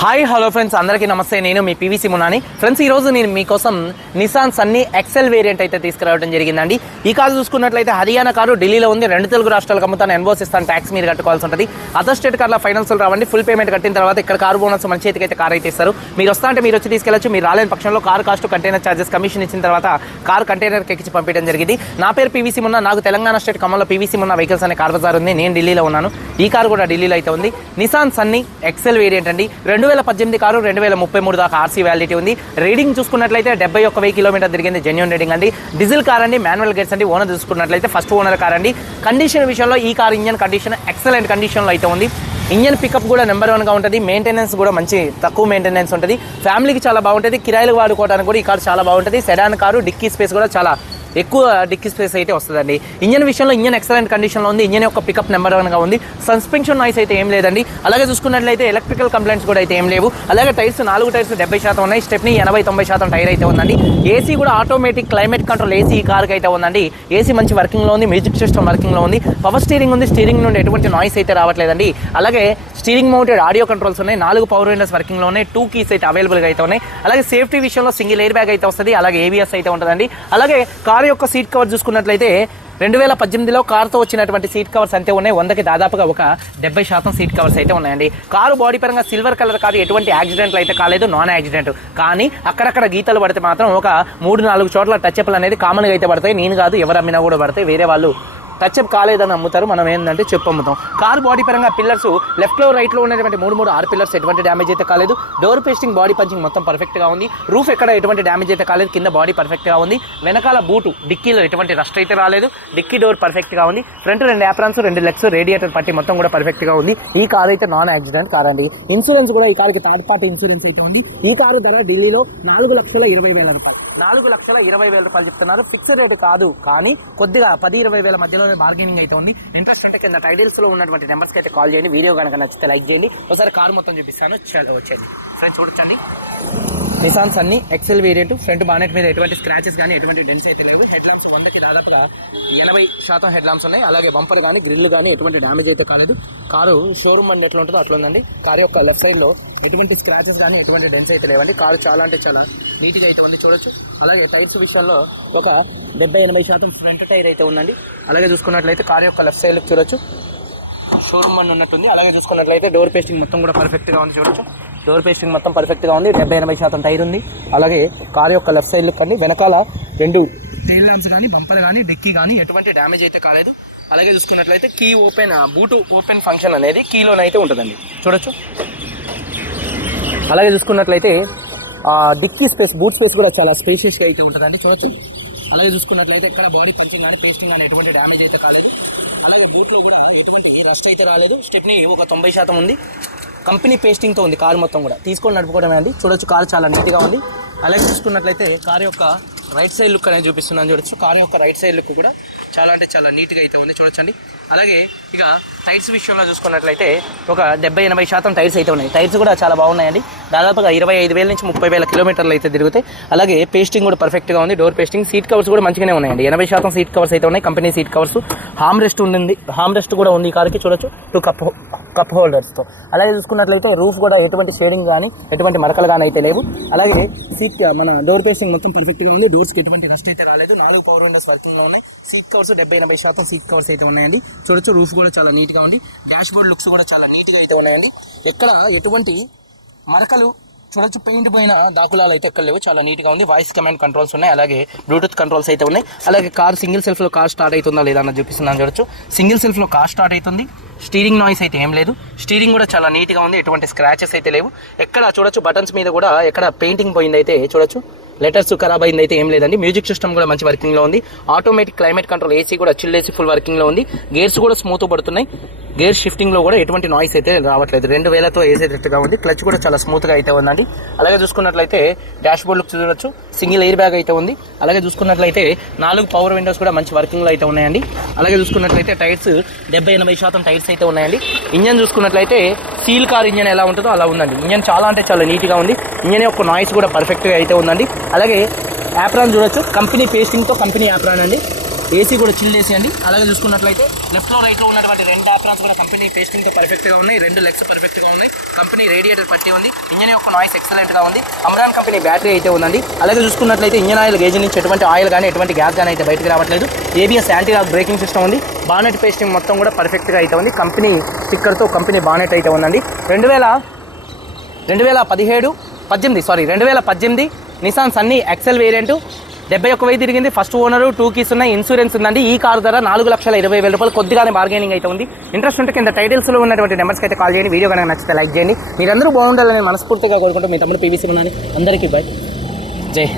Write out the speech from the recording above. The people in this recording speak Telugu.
హాయ్ హలో ఫ్రెండ్స్, అందరికీ నమస్తే. నేను మీ పీవీసీ మునాని. ఫ్రెండ్స్, ఈరోజు నేను మీకోసం నిసాన్ సన్నీ ఎక్సెల్ వేరియంట్ అయితే తీసుకురావడం జరిగిందండి. ఈ కారు చూసుకున్నట్లయితే హర్యానా కారు ఢిల్లీలో ఉంది. 2 తెలుగు రాష్ట్రాలకు అమ్ముతాను, ఎన్ఓసి ఇస్తాను, ట్యాక్స్ మీరు కట్టుకోవాల్సి ఉంటుంది. అదర్ స్టేట్ కార్ల ఫైనాన్షియల్ రావండి. ఫుల్ పేమెంట్ కట్టిన తర్వాత ఇక్కడ కారు బోనస్ మన చేతికి అయితే కారు అయితే ఇస్తారు. మీరు వస్తా అంటే మీరు వచ్చి తీసుకెళ్ళచ్చు. మీరు రాలేని పక్షంలో car cost, container charges, commission ఇచ్చిన తర్వాత కారు కంటైనర్కి ఎక్కించి పంపించడం జరిగింది. నా పేరు పీవీసీ మున్నా. నాకు తెలంగాణ స్టేట్ ఖమ్మంలో పీవీసీ మున్నా వెహికల్స్ అనే కార్ బజార్ ఉంది. నేను ఢిల్లీలో ఉన్నాను. ఈ కారు కూడా ఢిల్లీలో అయితే ఉంది. నిసాన్ సన్నీ ఎక్సెల్ వేరియంట్ అండి. 2018 కారు, 2033 దాకా ఆర్సీ వ్యాలిడిటీ ఉంది. రీడింగ్ చూసుకున్నట్లయితే 71,000 కిలోమీటర్ తిరిగింది. జెన్యూన్ రీడింగ్ అండి. డీజిల్ కార్ అండి, మాన్యువల్ గేట్స్ అండి. ఓనర్ చూసుకున్నట్లయితే ఫస్ట్ ఓనర్ కార్ అండి. కండిషన్ విషయంలో ఈ కార్ ఇంజన్ కండిషన్ ఎక్సలెంట్ కండిషన్లో అయితే ఉంది. ఇంజన్ పికప్ కూడా నెంబర్ 1గా ఉంటుంది. మెయింటెనెన్స్ కూడా మంచి తక్కువ మెయింటెనెన్స్ ఉంటుంది. ఫ్యామిలీకి చాలా బాగుంటుంది. కిరాయిలు వాడుకోవడానికి కూడా ఈ కార్ చాలా బాగుంటుంది. సెడాన్ కారు, డిక్కీ స్పేస్ కూడా చాలా ఎక్కువ డిక్కీ స్పేస్ అయితే వస్తుందండి. ఇంజన్ విషయంలో ఇంజన్ ఎక్సలెంట్ కండిషన్లో ఉంది. ఇంజన్ యొక్క పికప్ నెంబర్ 1గా ఉంది. సస్పెన్షన్ నాయిస్ అయితే ఏం లేదండి. అలాగే చూసుకున్నట్లయితే ఎలక్ట్రికల్ కంప్లైంట్స్ కూడా అయితే ఏం లేవు. అలాగే టైర్స్ 4 టైర్స్ 70% ఉన్నాయి. స్టెప్నీ 80-90% టైర్ అయితే ఉందండి. ఏసీ కూడా ఆటోమేటిక్ క్లైమేట్ కంట్రోల్ ఏసీ ఈ కార్కి అయితే ఉందండి. ఏసీ మంచి వర్కింగ్లో ఉంది. మ్యూజిక్ సిస్టమ్ వర్కింగ్లో ఉంది. పవర్ స్టీరింగ్ ఉంది. స్టీరింగ్ నుండి ఎటువంటి నాయిస్ అయితే రావట్లేదండి. అలాగే స్టీరింగ్ మౌంటెడ్ ఆడియో కంట్రోల్స్ ఉన్నాయి. 4 పవర్ విండోస్ వర్కింగ్లో ఉన్నాయి. 2 కీస్ అయితే అవైలబుల్గా అయితే ఉన్నాయి. అలాగే సేఫ్టీ విషయంలో సింగిల్ ఎయిర్ బ్యాగ్ అయితే వస్తుంది. అలాగే ఏబిఎస్ అయితే ఉంటుందండి. అలాగే కారు యొక్క సీట్ కవర్ చూసుకున్నట్లయితే 2018లో కార్తో వచ్చినటువంటి సీట్ కవర్స్ అంతే ఉన్నాయి. 100కి దాదాపుగా ఒక 70% సీట్ కవర్స్ అయితే ఉన్నాయండి. కారు బాడీ పరంగా సిల్వర్ కలర్ కాదు. ఎటువంటి యాక్సిడెంట్లు అయితే కాలేదు, నాన్ యాక్సిడెంట్. కానీ అక్కడక్కడ గీతలు పడితే మాత్రం ఒక 3-4 చోట్ల టచ్అప్లు అనేది కామన్గా అయితే పడతాయి. నేను కాదు, ఎవరు అమ్మినా కూడా పడతాయి. వేరే వాళ్ళు టచ్అప్ కాలేదని అమ్ముతారు, మనం ఏంటంటే చెప్పు అమ్ముతాం. కార్ బాడీ పరంగా పిల్లర్స్ లెఫ్ట్లో రైట్లో ఉన్నటువంటి 3 పిల్లర్స్ ఎటువంటి డ్యామేజ్ అయితే కాలేదు. డోర్ పేస్టింగ్, బాడీ పంచింగ్ మొత్తం పర్ఫెక్ట్గా ఉంది. రూఫ్ ఎక్కడ ఎటువంటి డ్యామేజ్ అయితే కాలేదు. కింద బాడీ పర్ఫెక్ట్గా ఉంది. వెనకాల బూటు డిక్కీలో ఎటువంటి రస్ట్ అయితే రాలేదు. డిక్కీ డోర్ పర్ఫెక్ట్గా ఉంది. ఫ్రంట్ 2 యాప్రాన్స్, 2 లెగ్స్, రేడియేటర్ పట్టి మొత్తం కూడా పర్ఫెక్ట్గా ఉంది. ఈ కార్ అయితే నాన్ యాక్సిడెంట్ కార్ అండి. ఇన్సూరెన్స్ కూడా ఈ కార్కి థర్డ్ పార్టీ ఇన్సూరెన్స్ అయితే ఉంది. ఈ కారు ధర ఢిల్లీలో 4,20,000 రూపాయలు. 4,20,000 రూపాయలు చెప్తున్నారు. ఫిక్స్డ్ రేట్ కాదు, కానీ కొద్దిగా 10-20 వేల మధ్యలో బార్గెనింగ్ అయితే ఉంది. ఇంట్రెస్ట్ అంటే కింద టైటిల్స్ లో ఉన్నటువంటి నెంబర్స్కి అయితే కాల్ చేయండి. వీడియో కనుక నచ్చితే లైక్ చేయండి. ఒకసారి కార్ మొత్తం చూపిస్తాను, వచ్చేది ఫ్రెండ్స్ చూడండి. Nissan Sunny Excel variant. Front bonnet మీద ఎటువంటి స్క్రాచెస్ కానీ ఎటువంటి డెన్స్ అయితే లేవు. హెడ్ ల్యాంప్స్ బండికి దాదాపుగా 80% హెడ్ ల్యాంప్స్ ఉన్నాయి. అలాగే బంపర్ కానీ గ్రిల్ కానీ ఎటువంటి డ్యామేజ్ అయితే కాలేదు. కారు షోరూమ్ బండి ఎట్లా ఉంటుందో అట్లా ఉందండి. కారు యొక్క లెఫ్ట్ సైడ్ లో ఎటువంటి స్క్రాచెస్ కానీ ఎటువంటి డెన్స్ అయితే లేవండి. కారు చాలా అంటే చాలా నీట్గా అయితే ఉంది, చూడొచ్చు. అలాగే టైర్స్ విషయంలో ఒక 70-80% ఫ్రంట్ టైర్ అయితే ఉందండి. అలాగే చూసుకున్నట్లయితే కారు యొక్క లెఫ్ట్ సైడ్ చూడొచ్చు, షోరూమ్ బండి ఉన్నట్టుంది. అలాగే చూసుకున్నట్లయితే డోర్ పేస్టింగ్ మొత్తం కూడా పర్ఫెక్ట్గా ఉంది, చూడొచ్చు. డోర్ పేస్టింగ్ మొత్తం పర్ఫెక్ట్గా ఉంది. 70-80% టైర్ ఉంది. అలాగే కారు యొక్క లెఫ్ట్ సైడ్ కానీ వెనకాల 2 టైల్ ల్యాంప్స్ కానీ బంపర్ కానీ డిక్కీ కానీ ఎటువంటి డ్యామేజ్ అయితే కాలేదు. అలాగే చూసుకున్నట్లయితే key open, boot open function అనేది కీలోనైతే ఉంటుందండి, చూడొచ్చు. అలాగే చూసుకున్నట్లయితే డిక్కీ స్పేస్, బూట్ స్పేస్ కూడా చాలా స్పేషియస్గా అయితే ఉంటుందండి, చూడొచ్చు. అలాగే చూసుకున్నట్లయితే ఇక్కడ బాడీ పంచింగ్ కానీ పేస్టింగ్ కానీ ఎటువంటి డ్యామేజ్ అయితే కాలేదు. అలాగే బూట్లో కూడా ఎటువంటి రస్ట్ అయితే రాలేదు. స్టెప్నీ ఒక 90% ఉంది. కంపెనీ పేస్టింగ్తో ఉంది కారు మొత్తం కూడా. తీసుకొని నడుపుకోవడమే అండి, చూడొచ్చు. కారు చాలా నీట్గా ఉంది. అలాగే చూసుకున్నట్లయితే కారు యొక్క రైట్ సైడ్ లుక్ అనేది చూపిస్తున్నాను, చూడొచ్చు. కారు యొక్క రైట్ సైడ్ లుక్ కూడా చాలా అంటే చాలా నీట్గా అయితే ఉంది, చూడొచ్చండి. అలాగే ఇక టైర్స్ విషయంలో చూసుకున్నట్లయితే ఒక 70-80% టైర్స్ అయితే ఉన్నాయి. టైర్స్ కూడా చాలా బాగున్నాయండి. దాదాపుగా 25,000 నుంచి 30,000 కిలోమీటర్లు అయితే తిరుగుతాయి. అలాగే పేస్టింగ్ కూడా పర్ఫెక్ట్గా ఉంది. డోర్ పేస్టింగ్, సీట్ కవర్స్ కూడా మంచిగానే ఉన్నాయండి. 80% సీట్ కవర్స్ అయితే ఉన్నాయి, కంపెనీ సీట్ కవర్స్. హామ్ రెస్ట్ ఉంది, హామ్ రెస్ట్ కూడా ఉంది ఈ కార్కి, చూడొచ్చు. 2 కప్ హోల్డర్స్తో. అలాగే చూసుకున్నట్లయితే రూఫ్ కూడా ఎటువంటి షేడింగ్ కానీ ఎటువంటి మరకలు కానీ అయితే లేవు. అలాగే సీట్ మన డోర్ పేస్టింగ్ మొత్తం పర్ఫెక్ట్గా ఉంది. డోర్స్కి ఎటువంటి రస్ట్ అయితే రాలేదు. 4 పవర్ విండోస్ వర్కింగ్లో ఉన్నాయి. సీట్ కవర్స్ 70-80% సీట్ కవర్స్ అయితే ఉన్నాయండి, చూడొచ్చు. రూఫ్ కూడా చాలా నీట్గా ఉంది. డాష్ బోర్డ్ లుక్స్ కూడా చాలా నీట్గా అయితే ఉన్నాయండి. ఎక్కడ ఎటువంటి మరకలు, చూడొచ్చు. పెయింట్ పోయిన దాఖలాలు అయితే ఎక్కడ లేవు, చాలా నీట్గా ఉంది. వాయిస్ కమాండ్ కంట్రోల్స్ ఉన్నాయి. అలాగే బ్లూటూత్ కంట్రోల్స్ అయితే ఉన్నాయి. అలాగే కార్ సింగిల్ సెల్ఫ్లో కార్ స్టార్ట్ అవుతుందా లేదా అన్నది చూపిస్తున్నాను, చూడొచ్చు. సింగిల్ సెల్ఫ్లో కార్ స్టార్ట్ అవుతుంది. స్టీరింగ్ నాయిస్ అయితే ఏం లేదు. స్టీరింగ్ కూడా చాలా నీట్గా ఉంది. ఎటువంటి స్క్రాచెస్ అయితే లేవు. ఎక్కడ చూడొచ్చు బటన్స్ మీద కూడా ఎక్కడ పెయింటింగ్ పోయింది అయితే చూడొచ్చు. లెటర్స్ ఖరాబ్ అయింది అయితే ఏం లేదండి. మ్యూజిక్ సిస్టమ్ కూడా మంచి వర్కింగ్లో ఉంది. ఆటోమేటిక్ క్లైమేట్ కంట్రోల్ ఏసీ కూడా చిల్ ఏసీ ఫుల్ వర్కింగ్లో ఉంది. గేర్స్ కూడా స్మూత్ పడుతున్నాయి. గేర్ షిఫ్టింగ్లో కూడా ఎటువంటి నాయిస్ అయితే రావట్లేదు. 2,000తో వేసేటట్టుగా ఉంది. క్లచ్ కూడా చాలా స్మూత్గా అయితే ఉందండి. అలాగే చూసుకున్నట్లయితే డాష్ బోర్డ్ లుక్ చూడొచ్చు. సింగిల్ ఎయిర్ బ్యాగ్ అయితే ఉంది. అలాగే చూసుకున్నట్లయితే 4 పవర్ విండోస్ కూడా మంచి వర్కింగ్లో అయితే ఉన్నాయండి. అలాగే చూసుకున్నట్లయితే టైర్స్ 70-80% టైర్స్ అయితే ఉన్నాయండి. ఇంజన్ చూసుకున్నట్లయితే సీల్ కార్ ఇంజన్ ఎలా ఉంటుందో అలా ఉందండి. ఇంజన్ చాలా అంటే చాలా నీట్గా ఉంది. ఇంజన్ యొక్క నాయిస్ కూడా పర్ఫెక్ట్గా అయితే ఉందండి. అలాగే యాప్రాన్ చూడొచ్చు. కంపెనీ పేస్టింగ్తో కంపెనీ యాప్రాన్ అండి. ఏసీ కూడా చిల్ ఏసీ అండి. అలాగే చూసుకున్నట్లయితే లెఫ్ట్లో రైట్లో ఉన్నటువంటి 2 ఆప్రాన్స్ కూడా కంపెనీ పేస్టింగ్తో పర్ఫెక్ట్గా ఉన్నాయి. 2 లెగ్స్ పర్ఫెక్ట్గా ఉన్నాయి. కంపెనీ రేడియేటర్ పట్టి ఉంది. ఇంజన్ యొక్క నాయిస్ ఎక్సలెంట్గా ఉంది. అమరాన్ కంపెనీ బ్యాటరీ అయితే ఉందండి. అలాగే చూసుకున్నట్లయితే ఇంజన్ ఆయిల్ గేజ్ నుంచి ఎటువంటి ఆయిల్ కానీ ఎటువంటి గ్యాస్ కానీ అయితే బయటకు రావట్లేదు. ABS anti lock braking system ఉంది. బానెట్ పేస్టింగ్ మొత్తం కూడా పర్ఫెక్ట్గా అయితే ఉంది. కంపెనీ స్టిక్కర్తో కంపెనీ బానెట్ అయితే ఉందండి. 2018 నిసాన్ సన్నీ ఎక్సెల్ వేరియంట్ 71,000 తిరిగింది. ఫస్ట్ ఓనర్, 2 కీస్ ఉన్నాయి, ఇన్సూరెన్స్ ఉందండి. ఈ కారు ధర 4,20,000 కొద్దిగానే బార్గెనింగ్ అయితే ఉంది. ఇంట్రెస్ట్ ఉంటే కింద టైటిల్స్లో ఉన్నటువంటి నెంబర్స్కి అయితే కాల్ చేయండి. వీడియో కనుక నచ్చితే లైక్ చేయండి. మీరందరూ బాగుండాలని మనస్ఫూర్తిగా కోరుకుంటూ మీ తమ్ముడు పీవీసీ మున్నాని. అందరికీ బై. జై